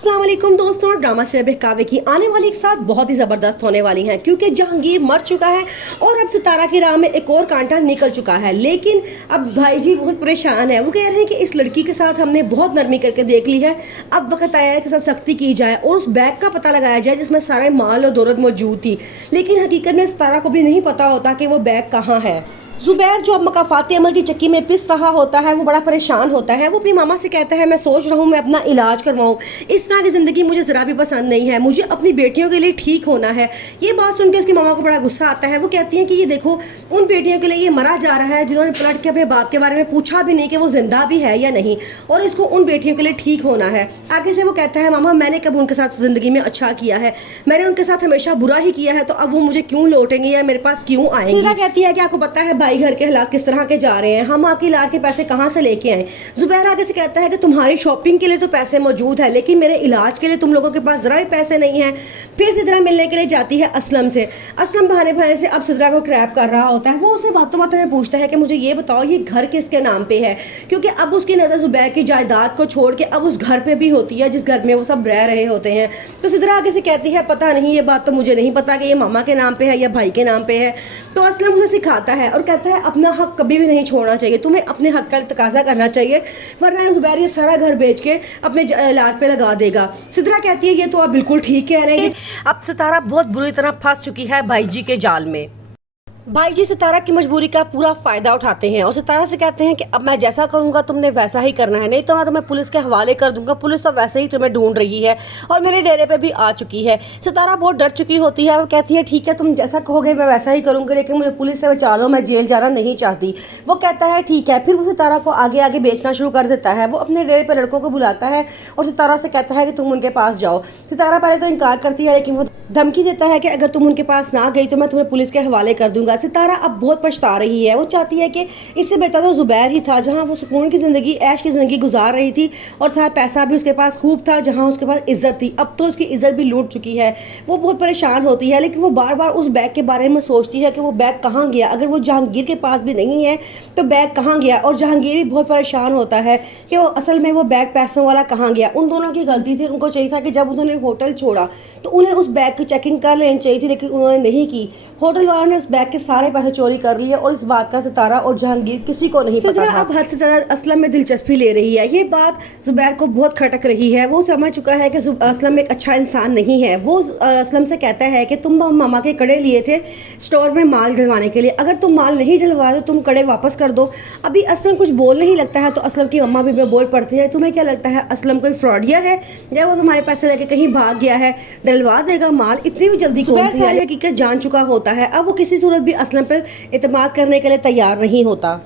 अस्सलाम वालेकुम दोस्तों, ड्रामा से बहकावे की आने वाली एक साथ बहुत ही ज़बरदस्त होने वाली हैं क्योंकि जहांगीर मर चुका है और अब सितारा की राह में एक और कांटा निकल चुका है। लेकिन अब भाई जी बहुत परेशान है। वो कह रहे हैं कि इस लड़की के साथ हमने बहुत नरमी करके देख ली है, अब वक्त आया है कि साथ सख्ती की जाए और उस बैग का पता लगाया जाए जिसमें सारे माल और दौलत मौजूद थी। लेकिन हकीकत में सितारा को भी नहीं पता होता कि वो बैग कहाँ है। जुबैर जो अब मकाफाती अमल की चक्की में पिस रहा होता है वो बड़ा परेशान होता है। वो अपनी मामा से कहता है मैं सोच रहा हूँ मैं अपना इलाज करवाऊँ, इस तरह की ज़िंदगी मुझे ज़रा भी पसंद नहीं है, मुझे अपनी बेटियों के लिए ठीक होना है। ये बात सुन के उसकी मामा को बड़ा गुस्सा आता है। वो कहती हैं कि ये देखो उन बेटियों के लिए ये मरा जा रहा है जिन्होंने पलट के अपने बाप के बारे में पूछा भी नहीं कि वो जिंदा भी है या नहीं, और इसको उन बेटियों के लिए ठीक होना है। आगे से वो कहता है मामा मैंने कब उनके साथ ज़िंदगी में अच्छा किया है, मैंने उनके साथ हमेशा बुरा ही किया है, तो अब वो मुझे क्यों लौटेंगे या मेरे पास क्यों आएंगे। कहती है कि आपको पता है भाई घर के हालात किस तरह के जा रहे हैं, हम आपके इलाज के पैसे कहाँ से लेके आए। जुबैर आगे से कहता है कि तुम्हारी शॉपिंग के लिए तो पैसे मौजूद है लेकिन मेरे इलाज के लिए तुम लोगों के पास जरा भी पैसे नहीं है। फिर सिद्रा मिलने के लिए जाती है असलम से। असलम बहाने से अब सिद्रा को ट्रैप कर रहा होता है। वो उसे बातों बातों में पूछता है कि मुझे ये बताओ ये घर किसके नाम पे है, क्योंकि अब उसकी नज़र जुबैर की जायदाद को छोड़ के अब उस घर पे भी होती है जिस घर में वो सब रह रहे होते हैं। तो सिद्रा आगे से कहती है पता नहीं, ये बात तो मुझे नहीं पता कि ये मामा के नाम पे है या भाई के नाम पे है। तो असलम उसे सिखाता है और कहता है अपना हक कभी भी नहीं छोड़ना चाहिए, तुम्हें अपने हक का तकाजा करना चाहिए, वरना जुबैर ये सारा घर बेच के अपने इलाज पे लगा देगा। सिद्रा कहती है ये तो आप बिल्कुल ठीक कह रहे हैं। अब सितारा बहुत बुरी तरह फंस चुकी है भाई जी के जाल में। भाई जी सितारा की मजबूरी का पूरा फायदा उठाते हैं और सितारा से कहते हैं कि अब मैं जैसा करूंगा तुमने वैसा ही करना है, नहीं तो मैं तुम्हें पुलिस के हवाले कर दूंगा, पुलिस तो वैसे ही तुम्हें ढूंढ रही है और मेरे डेरे पे भी आ चुकी है। सितारा बहुत डर चुकी होती है। वो कहती है ठीक है तुम जैसा कहोगे मैं वैसा ही करूंगी, लेकिन मुझे पुलिस से बचा लो, मैं जेल जाना नहीं चाहती। वो कहता है ठीक है। फिर वो सितारा को आगे आगे बेचना शुरू कर देता है। वो अपने डेरे पर लड़कों को बुलाता है और सितारा से कहता है कि तुम उनके पास जाओ। सितारा पहले तो इनकार करती है लेकिन वो धमकी देता है कि अगर तुम उनके पास ना गई तो मैं तुम्हें पुलिस के हवाले कर दूंगा। सितारा अब बहुत पछता रही है। वो चाहती है कि इससे बेहतर तो जुबैर ही था जहां वो सुकून की ज़िंदगी ऐश की ज़िंदगी गुजार रही थी और सारा पैसा भी उसके पास खूब था, जहां उसके पास इज्जत थी। अब तो उसकी इज्जत भी लूट चुकी है। वो बहुत परेशान होती है लेकिन वो बार बार उस बैग के बारे में सोचती है कि वो बैग कहाँ गया। अगर वो जहांगीर के पास भी नहीं है तो बैग कहाँ गया, और जहांगीर भी बहुत परेशान होता है कि वो असल में वो बैग पैसों वाला कहाँ गया। उन दोनों की गलती थी। उनको चाहिए था कि जब उन्होंने होटल छोड़ा तो उन्हें उस बैग की चेकिंग कर लेनी चाहिए थी, लेकिन उन्होंने नहीं की। होटल वालों ने उस बैग के सारे पैसे चोरी कर लिए और इस बात का सितारा और जहांगीर किसी को नहीं पता था। अब हद से ज़्यादा असलम में दिलचस्पी ले रही है। ये बात जुबैर को बहुत खटक रही है। वो समझ चुका है कि असलम एक अच्छा इंसान नहीं है। वो असलम से कहता है कि तुम मामा के कड़े लिए थे स्टोर में माल डलवाने के लिए, अगर तुम माल नहीं डलवाए तो तुम कड़े वापस कर दो। अभी असलम कुछ बोल नहीं लगता है तो असलम की मम्मा भी बोल पड़ती है तुम्हें क्या लगता है असलम कोई फ्रॉडिया है या वो तुम्हारे पैसे लेके कहीं भाग गया है, डलवा देगा माल, इतनी भी जल्दी कौन सी है। हकीकत जान चुका होता है। अब वो किसी सूरत भी असलम पर इत्मीनान करने के लिए तैयार नहीं होता।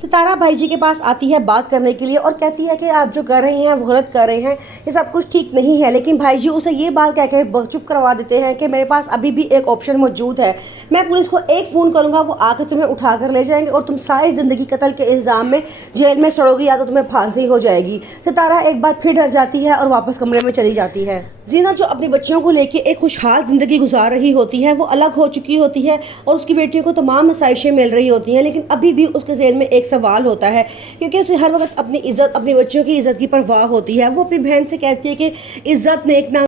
सितारा भाई जी के पास आती है बात करने के लिए और कहती है कि आप जो कर रहे हैं वो गलत कर रहे हैं, ये सब कुछ ठीक नहीं है। लेकिन भाई जी उसे ये बात कह के चुप करवा देते हैं कि मेरे पास अभी भी एक ऑप्शन मौजूद है, मैं पुलिस को एक फ़ोन करूंगा, वो आकर तुम्हें उठा कर ले जाएंगे और तुम सारी ज़िंदगी कत्ल के इल्ज़ाम में जेल में सड़ोगी या तो तुम्हें फांसी हो जाएगी। सितारा एक बार फिर डर जाती है और वापस कमरे में चली जाती है। जीना जो अपनी बच्चियों को लेकर एक खुशहाल ज़िंदगी गुजार रही होती है वो अलग हो चुकी होती है और उसकी बेटियों को तमाम आसाइशें मिल रही होती हैं, लेकिन अभी भी उसके ज़हन में एक सवाल होता है क्योंकि उसे हर वक्त अपनी इज्जत, अपनी बच्चों की इज्जत की परवाह होती है। वो अपनी बहन से कहती है कि इज्जत नेक ना